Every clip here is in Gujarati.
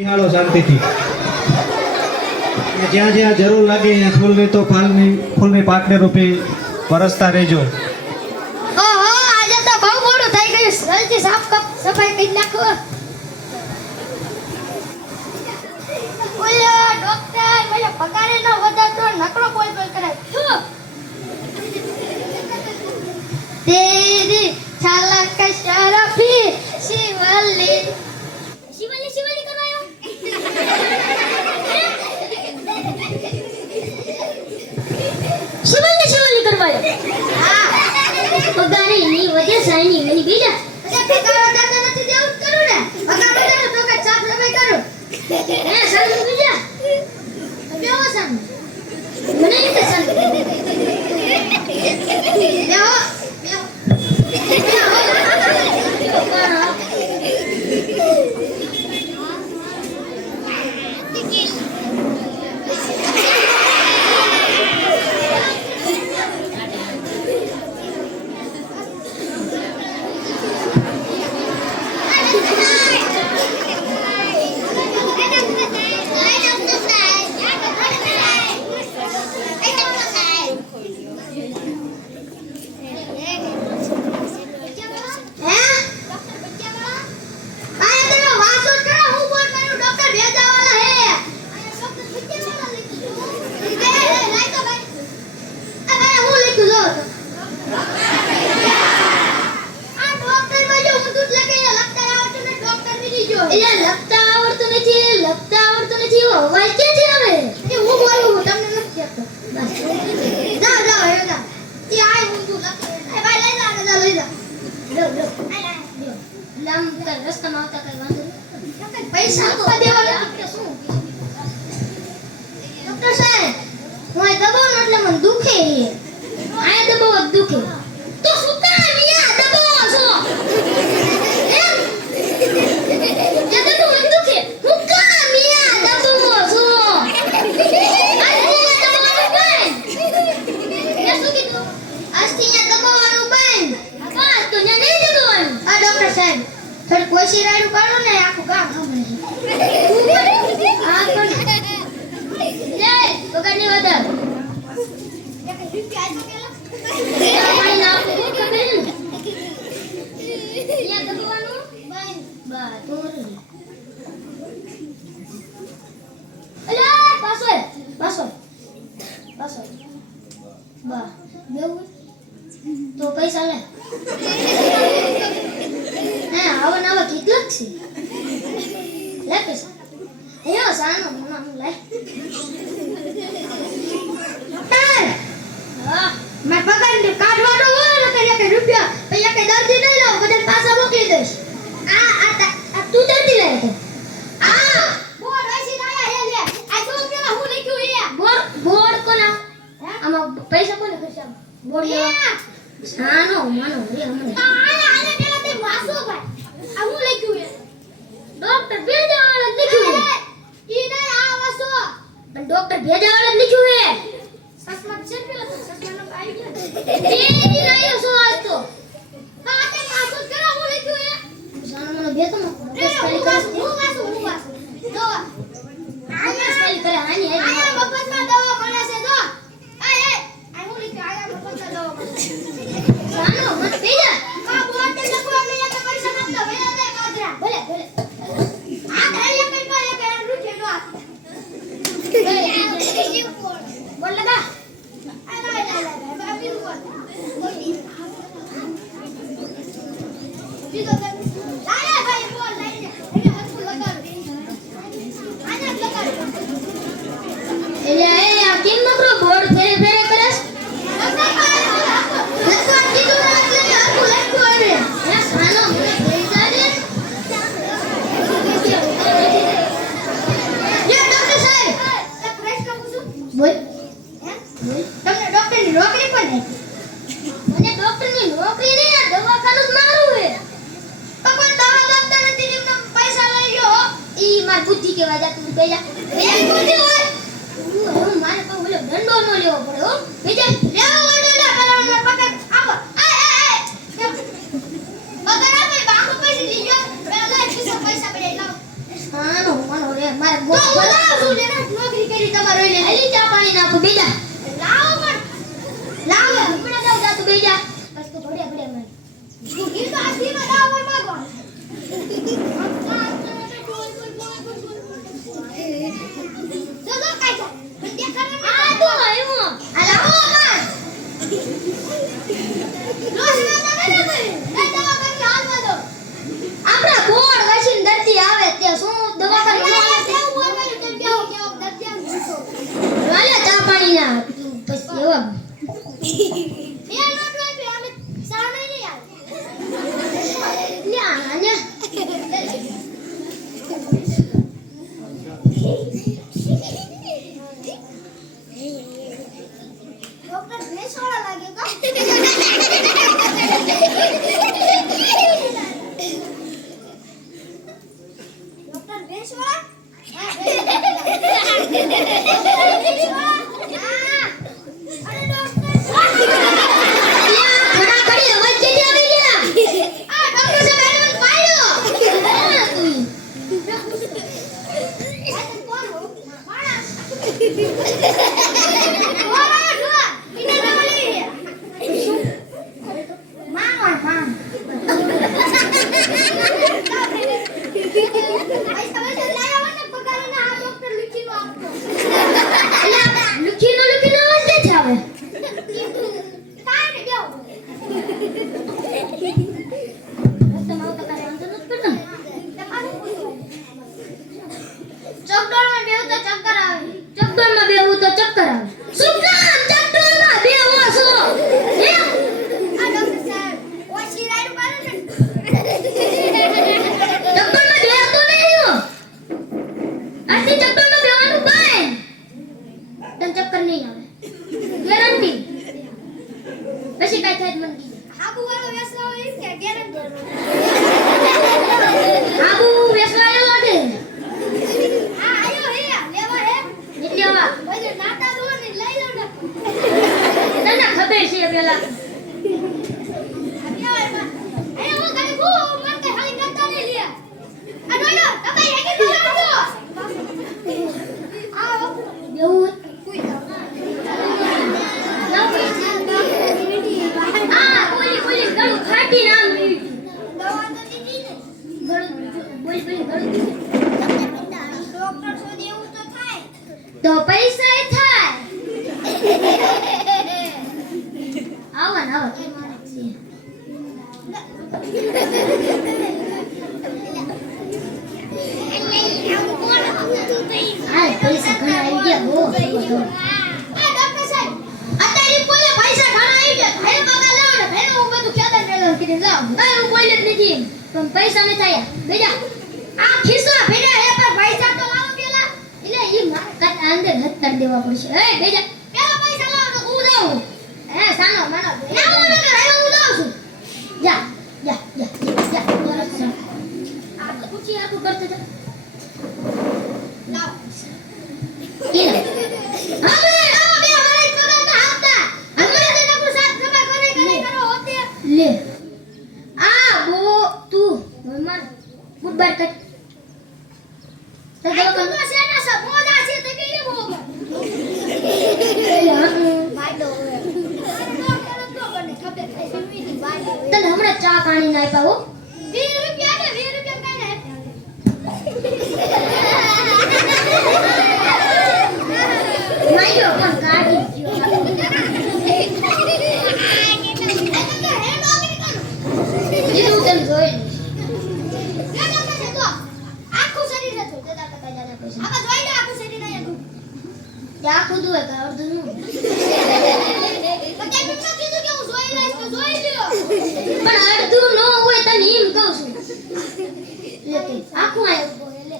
નિહાળો શાંતિથી જ્યાં જ્યાં જરૂર લાગે ત્યાં ફૂલની તો ફૂલની પાકને રૂપે વરસતા રહેજો. ઓહો આજે તો બહુ મોડું થઈ ગયું. જલ્દી સફાઈ કરી નાખો. ઓલો ડોક્ટર મને પગારે ન વધારતો નકરો બોલ કરાય. તેરી છલક શરફી શિવલી કરવાયો. શિવલી કરવાયો. હા પગારે ની વજે સાઈની મેની બીજા અચ્છા પગાર વધારતો નથી દેવું કરું ને. પગાર વધારો તો કે સાફ સફાઈ કરું હે સાઈની બીજા બેવો સામ મને નહીં પસંદ બેવો પૈસા આપવા દેવાના કે શું? ડોક્ટર સાહેબ હું આ દબાવનો એટલે મને દુખે. આ દબાવ દુખે તો શું કામ મિયા દબાવો છો? એમ જે દબાવ દુખે હું કામ મિયા દબાવો છો? થોડી કોશી રાડું કાઢો ને આખું ગામ સાંભળે. આ પણ લે પગારની વધાર પાણી નાખો ખબર ને લે દબાવવાનું બંધ બા થોર અલે પાસો બા બેવું તો પૈસા લે. આવા નવા કેટલા છે લે પૈસા હેયો સાનો મને લે. હા મે પગાર કાઢવાનો હોય ને કે રૂપિયા પૈસા કે દર્દી નહીં લાવ બધા પાછા મોકલી દઈશ. આ તું દર્દી લે તો આ બોર્ડ આસી આયા હે લે આ જો પેલા હું લખ્યું હે બોર્ડ કોના આમાં પૈસા કોને ખર્ચા બોર્ડ લેવા સાનો માનો રે હમણે આને પેલા તે વાસો ભાઈ આ હું લખ્યું હે ડોક્ટર ભેજાવાળા લખ્યું હે ઈ નહીં આ વાસો પણ ડોક્ટર ભેજાવાળા લખ્યું હે સસમત છે પેલા તો સસમત આવી ગયો એ નહીં આયો સો આજ તો હા તે વાસો કરા હું લખ્યું હે સાનો મને બે તો બસ ખાલી કરે હું વાસો જો આયા ખાલી કરે આની આયા મફતમાં દવા મળે છે જો આ હું લખ્યું આયા મફતમાં દવા મળે સાનો મત ભેજા આ બોર્ડ લખવા લે કે પૈસા ન દો ભલે ભલે આ ધૈર્ય કરી પાય કે રૂપિયા નો આપ બોલ લગા આ લા બાબી બોલ બીજો લાયા ભાઈ બોલ લઈ જા એને હરખું લગાડ આને લગાડ એટલે આ કેમ નકરો બોર્ડ ફેરે ફેરે કરસ લખવા કીધું ને એટલે હરખું લખ્યું આવે હે સાનો પૈસા દે. બોલ તમને ડોક્ટરની નોકરી પણ નહીં. મને ડોક્ટરની નોકરી નહીં આ દવાખાનું જ મારું હે તો કોઈ દવા લાવતા નથી ને પૈસા લઈ લ્યો. ઈ માર બુદ્ધિ કેવા જા તું પેલા એ બુદ્ધિ હોય હું મારે પણ ઓલો દંડો નો લેવો પડે હો બીજા લેવો ઓડો લે પેલા મને પકડ આપો પકડ આપે બાકો પૈસા લીજો પેલા પૈસા પડે લાવ સાનો માનો મારે નોકરી કરી તમારો એટલે હલી ચા પાણી નાખું બીજા લાવો પણ લાવો હમણાં જાવ જા તું બીજા બસ તો ભડ્યા ભડ્યા મને તું ગીર તો આસીમાં લાવો પણ માગવા જો કાઈ જા બંધ્યા કરે આ તો આવ્યો આ લાવો માં રોજ ના કરે દવા કરી હાલવા દો આપણા બોર વસીન દર્દી આવે ત્યાં શું દવા કરી આવે કેવું બોલવાનું તેમ કેવો દર્દી આમ પૂછો વાલે ચા પાણી ના પછી એવા બે નોટ આપી અમે સામે નહીં આવે લ્યા આને ડોક્ટર ભેંસવાળા લાગે કા ડોક્ટર ભેંસવાળા હા અરે ડોક્ટર ખડા ખડી અવાજ કેવી આવી ગયા આ ડોક્ટર સાહેબ એડવાન્સ પાડ્યો કોણ હો માણસ તો પૈસા થાય આવા ના પૈસા ઘણા આવી ગયા હો ડોક્ટર સાહેબ અત્યારે બોલે પૈસા ઘણા આવી ગયા ભાઈ બાબા લાવો ને ભાઈ હું બધું ખેતર મેળવ કરી જાવ હું બોલે જ નથી પણ પૈસા ન થાય બેજા આ ખિસ્સા ભેડા હે પણ પૈસા તો લાવો પેલા એટલે ઈ માર અંદર હત કરી દેવા પડશે એ બેજા પેલા પૈસા લાવો તો હું જાઉં હે સાનો માનો લાવો ને હું જાઉં છું જા જા જા જા આ તો પૂછી આખું કરતે જા લાવો ઈ હવે આવો બે મારે પગાર ના આપતા હમણાં તો નકુ સાફ સફાઈ કરે કરો હોતે લે આ બો તું મમ્મા ગુડ બાય કટ તો જો તો સેના સ મોજા છે તે કે બો માડો તને હમણાં ચા પાણી ના આપ્યા હો 20 રૂપિયા ને 20 રૂપિયા કાઈ ને માયો પણ કાઢી ગયો જીરું તેમ જોઈ આખું શરીર હતું તે દાતા કઈ જાને પછી આખા જોઈ લે આખું શરીર નહી આખું ત્યાં ખુદ હોય કે અર્ધ નું પતે પણ કીધું કે હું જોઈ લઈશ તો જોઈ લ્યો પણ અર્ધું ન હોય તને એમ કહું છું લે તે આખું આયો લે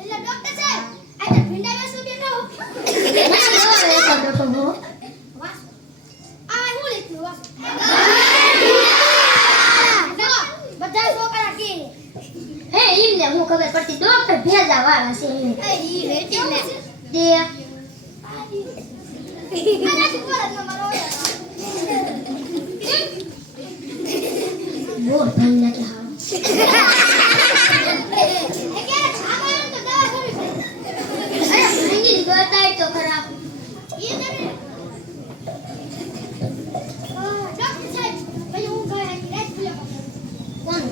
એટલે ડોક્ટર સાહેબ આ તો ભીંડા વેસુ બેઠા હો ના દવા વેસુ બેઠો હો વાસ આ હું લીધું વાસ બધા છોકરા કે હે એમને હું ખબર પડતી ડોક્ટર ભેજા વાળા છે એ ઈ રેટી ને દે આના શું કરે તમારો બોર ભાઈ નાખે હાવ એ કે ખાવાનું તો દવા કરવી પડે અરે ભાઈ બતાય તો ખરાબ એ તમે ડોક્ટર સાહેબ ભાઈ હું ઘરે આવીને રાત કોણ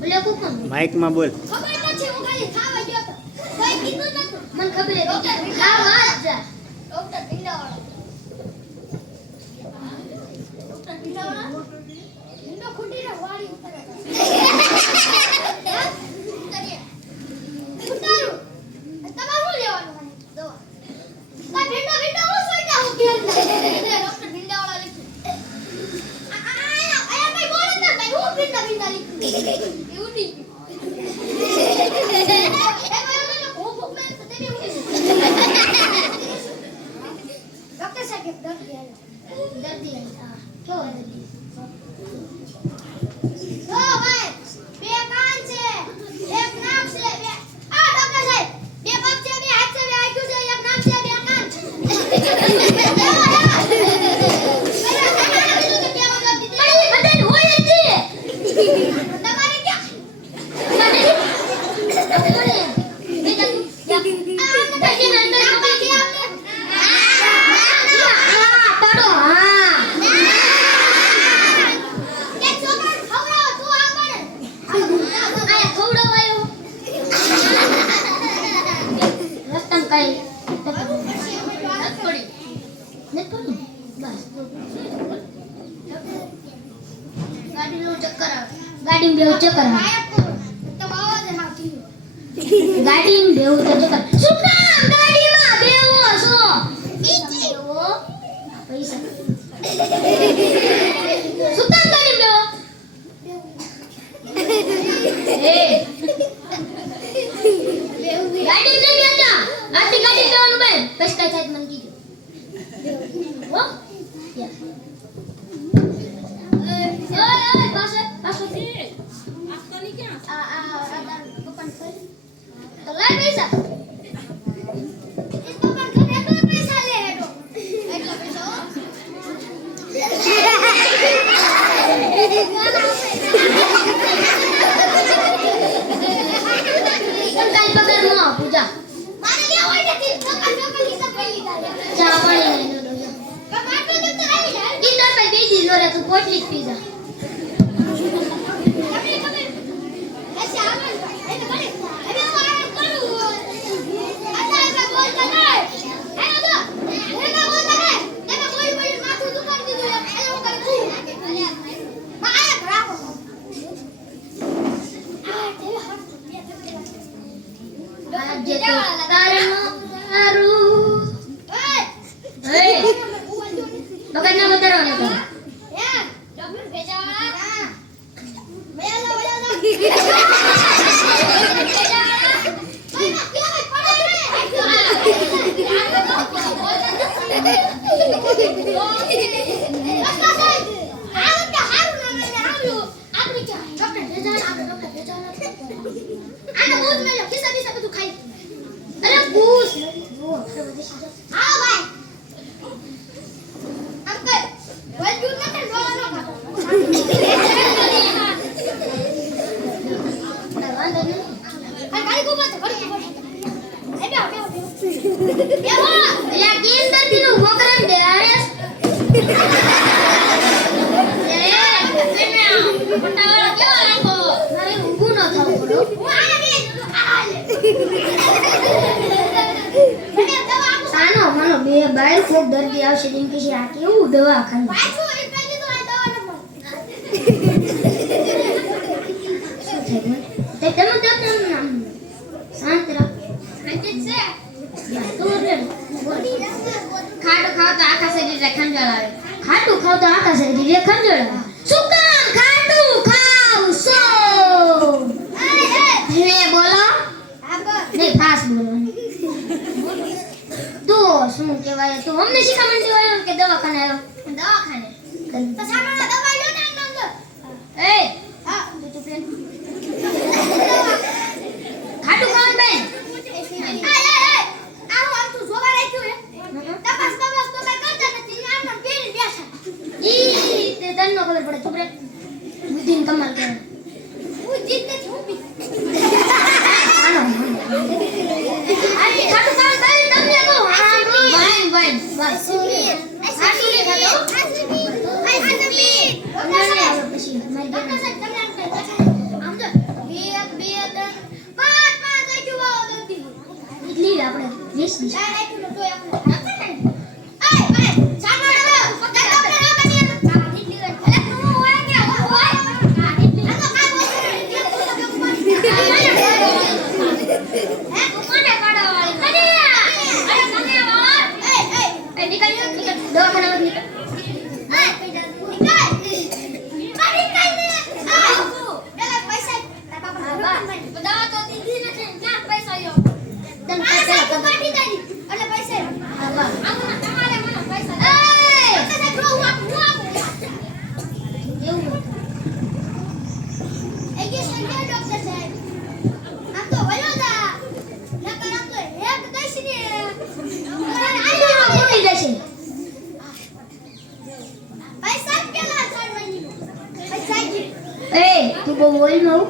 બોલે કોણ માઇકમાં બોલ. ખબર નથી હું ખાલી ખાવા ગયો તો કોઈ કીધું નતું મને ખબર હતી ખાવા જ જા ડોક્ટર ભીંડાવાળો ડોક્ટર ભીંડાવાળો ભીંડો ખૂટીને વાડી ઉપર ઉતારું તમારું લેવાનું મને દવા આ ભીંડો હું સોઈટા હું ઘેર ડોક્ટર ભીંડાવાળો લખ્યું આયા ભાઈ બોલ ને ભાઈ હું ભીંડા લખ્યું એવું નહીં ડોક્ટર સાહેબ દર્દી હા તો દર્દી તો ભાઈ બે કાન છે એક નાક છે બે આ ડોક્ટર સાહેબ બે પગ છે બે હાથ છે બે આંખો છે એક નાક છે બે કાન છે બધાને હોય જ તમારે ક્યાં ગાડી બેવ ચક્કર ગાડી બેવ ચક્કર શું કામ ગાડીમાં બેવો છો નીચે પૈસા શું કામ ગાડી બેવો એ ગાડી લઈ ગયા આથી ગાડી બેવાનું બેન પછી કઈ થાય મને કીધું હો ઓય પાછો તો લાય પૈસા ઇસ પપ્પા ઘરે એટલા પૈસા લે હેડો એટલા પૈસા કંટાઈ પગાર નો પૂજા મારે લે હોય નથી પપ્પા હિસાબ કરી લીધા ચા પાણી લઈ લો કમાર તો દફતર આવી જાય ઈ તો ભાઈ બેજી લો રે તું પોટલી જ પી જા બાર ખૂબ દર્દી આવશે તેમ કે આ કેવું દવાખાનું પાછું એક કઈ તો આ દવા ન શું થયું તે તમે નામ શાંત રાખ શાંતિ છે તો રે ખાટું ખાવ તો આખા શરીરે ખંજવાળ આવે ખાટું ખાવ તો આખા શરીરે ખંજવાળ આવે શું કામ ખાટું ખાવ સો હે બોલો નહીં ફાસ્ટ બોલો તો શું કહેવાય તો અમને શીખવા માંડ્યો આવ્યો કે દવાખાને આવ્યો દવાખાને તો સામાન દવા લ્યો ને નામ લો એ હા તું ચૂપ રે ખાટું ખાવાનું બેન આવો આમ તું જોવા રાખ્યું હે તપાસ તો કઈ કરતા નથી આમ પેરી બેઠા ઈ તે તને ખબર પડે ચૂપ રે બુદ્ધિન જીત નથી ઊભી. આ ખાટું પાણી ખાઈ તમને કહું. વાઈન બસ. આ સુલે ખાતો. પછી મારી ડોક્ટર સાહેબ તમને આમ જો 1 2 3 5 આઈક્યુ વાળો દર્દી ઇડલી આપણે 20 ચાર આઈક્યુ નો તોય આપણે તું બહુ બોલ માં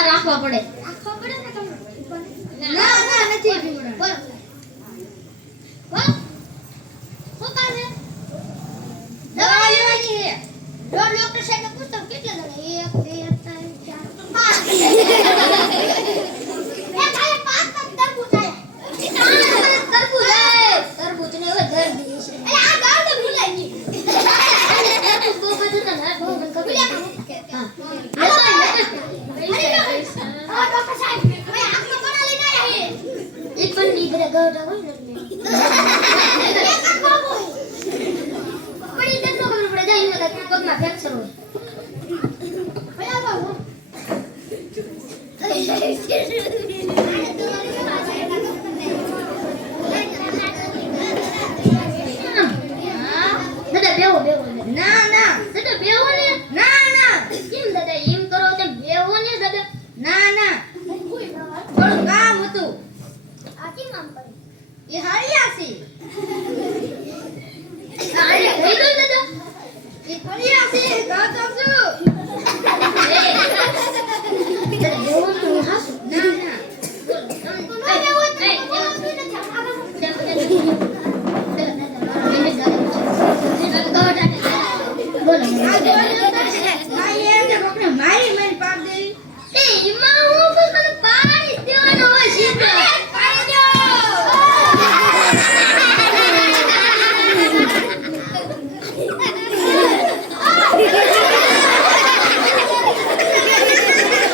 પૈસા રાખવા પડે રાખવા પડે ને તમને ના નથી બોલો બોલો શું કામ છે દવા લેવાની છે ડોક્ટર સાહેબ પૂછતો કેટલા જણા 1 2 3 4 5 તરબૂચ આયા તરબૂચ ને હવે દર્દી છે એટલે આ ગાળ તો ભૂલાઈ ગઈ બહુ બધું તો ના બહુ મને ખબર હા ડોક્ટર સાહેબ હવે આંખનો બના લઈને આયા હે એક પણ નીકળે ગયો હોય ને એક જ બાબુ પડી કેટલો ખબર પડે જાય ને પગમાં ફ્રેક્ચર હોય ભયા બાબુ દાદા બેહો ના ના દાદા બેહો ને ના ના કેમ દાદા એમ કરો તો બેહો ને દાદા ના ના થોડું કામ હતું આ કેમ કામ કરે એ હરિયાસી અરે થઈ ગયું દાદા એ હરિયાસી કામ છું